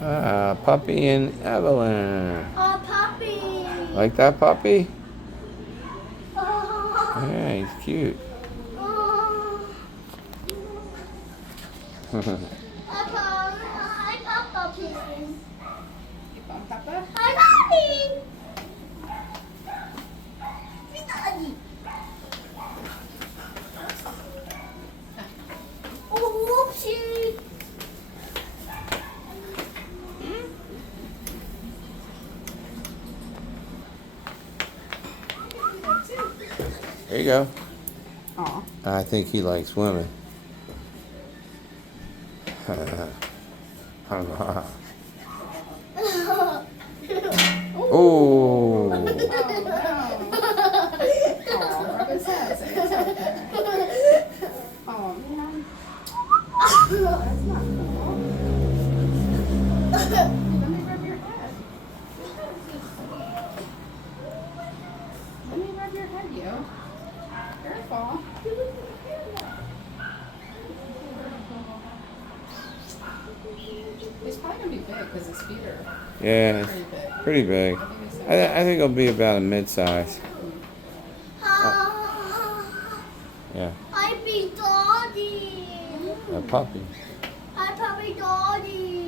Puppy and Evelyn. Oh, puppy. Like that puppy? Oh. Yeah, he's cute. Oh. Papa, I got puppy. You want Papa? Hi, Daddy. Daddy. Oh, whoopsie. There you go. Aw. I think he likes women. Oh. Oh, no. Aw, rub his head. Say it's okay. Oh, man. That's not cool. Let me rub your head. Let me rub your head, you. Careful. He's probably going to be big because his feet are Yeah, pretty big. pretty big. I think it'll be about a mid-size. Yeah, I be Daddy. a puppy. Hi, puppy Daddy.